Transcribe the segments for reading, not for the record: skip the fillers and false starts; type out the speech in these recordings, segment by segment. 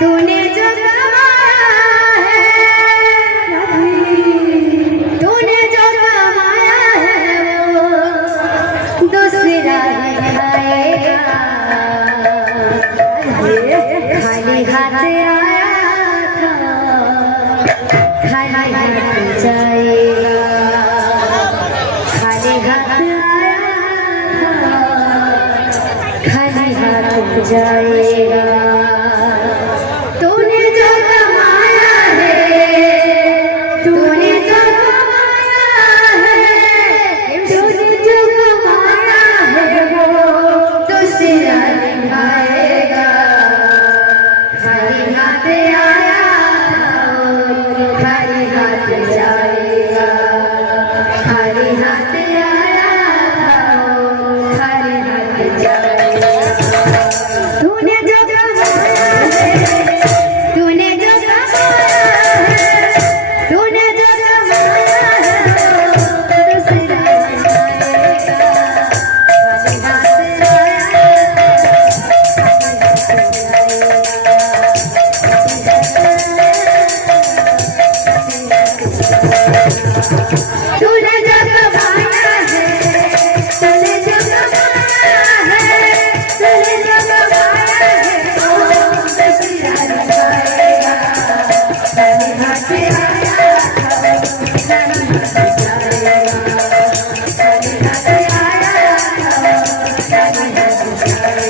तूने जो कमाया है, तूने जो कमाया है वो दूसरा खाएगा। खाली हाथ आया था, खाली हाथ जाएगा। खाली हाथ आया था, खाली हाथ जाएगा। तूने जो कमाया है, तूने जो कमाया है, तूने जो कमाया है वो दूसरा निभाएगा। खाली हाथ आया था, खाली हाथ जाएगा। खाली हाथ आया था, खाली हाथ जाएगा। तूने जो कमाया है, तूने जो कमाया है, तूने जो कमाया है वो दूसरा निभाएगा। खाली हाथ आया तूने जो कमाया है, तूने जो कमाया है, तूने जो कमाया है वो दूसरा निभाएगा। खाली हाथ आया था, खाली हाथ जाएगा। खाली हाथ आया था, खाली हाथ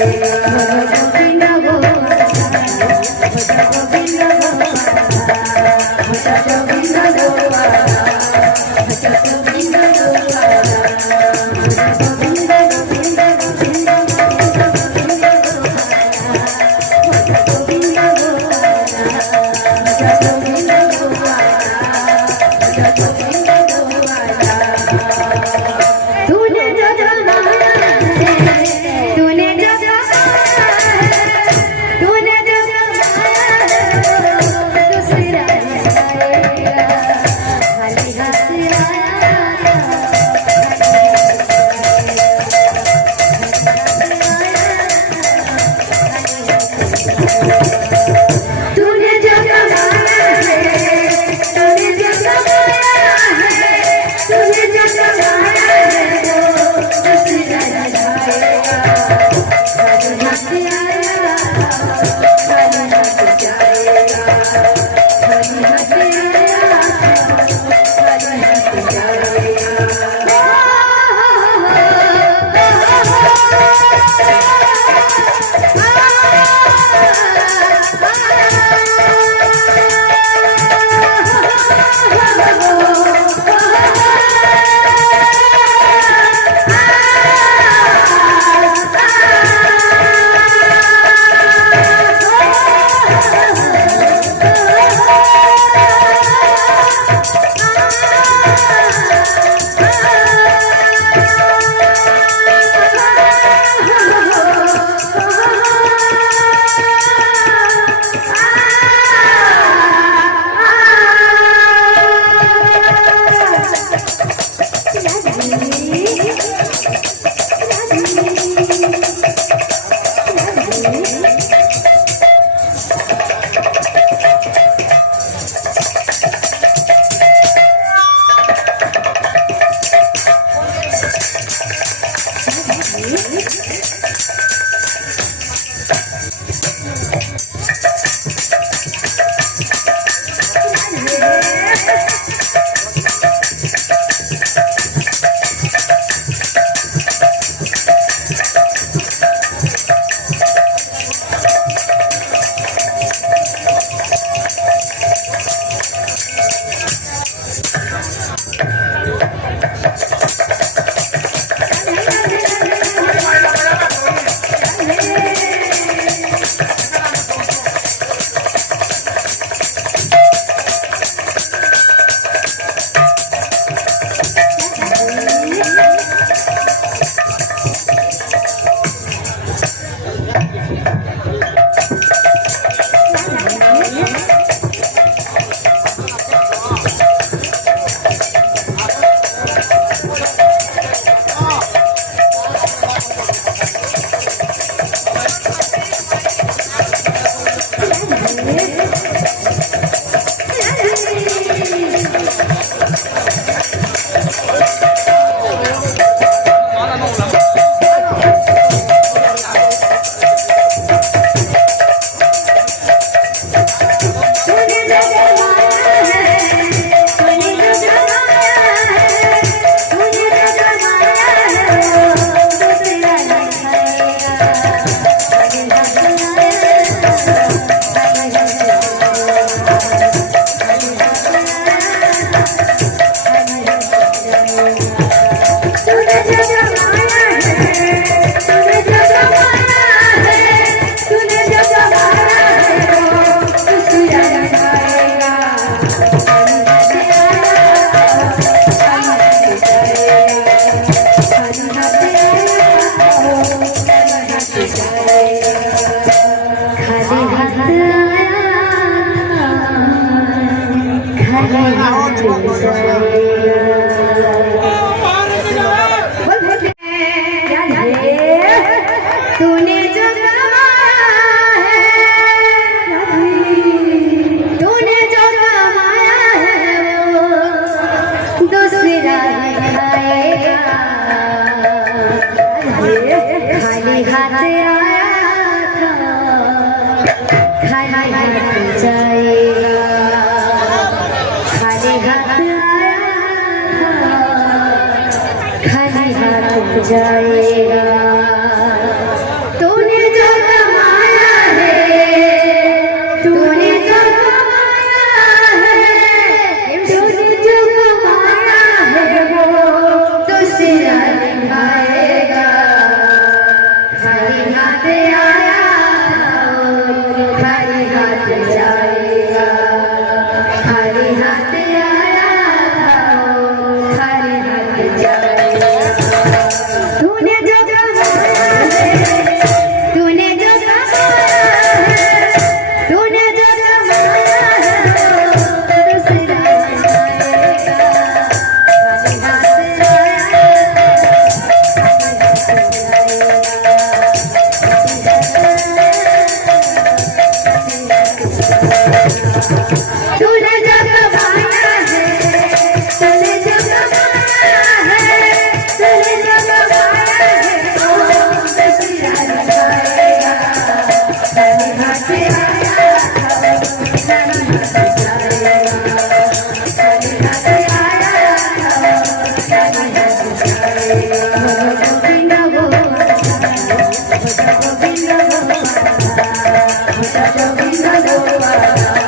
जाएगा। गोविंद गोविंद तूने जो कमाया है, तूने जो कमाया है, तूने जो कमाया है वो दूसरा निभाएगा। खाली हाथ आया तूने जो कमाया है, तूने जो कमाया है, तूने जो कमाया है वो दूसरा निभाएगा। खाली हाथ आया था, खाली हाथ जाएगा। खाली हाथ आया था, खाली हाथ जाएगा। जो कमाया है तूने जो कमाया है वो दूसरा दिखाएगा खाली हाथ आया था खाली हाथ जाएगा खाली हाथ आया था खाली हाथ जाएगा तूने जो कमाया है तूने जो कमाया है तूने जो कमाया है वो दूसरा दिखाएगा खाली हाथ आया खाली हाथ जाएगा खाली हाथ आया खाली हाथ जाएगा तूने जो कमाया है तूने जो कमाया है तूने जो कमाया है दूसरा दिखाएगा खाली हाथ आया तूने जो कमाया है तूने जो कमाया है तूने जो कमाया है वो दूसरा दिखाएगा खाली हाथ आया खाली हाथ जाएगा खाली हाथ आया खाली हाथ जाएगा गोविंद गोविंद गोविंद गोविंद गोविंद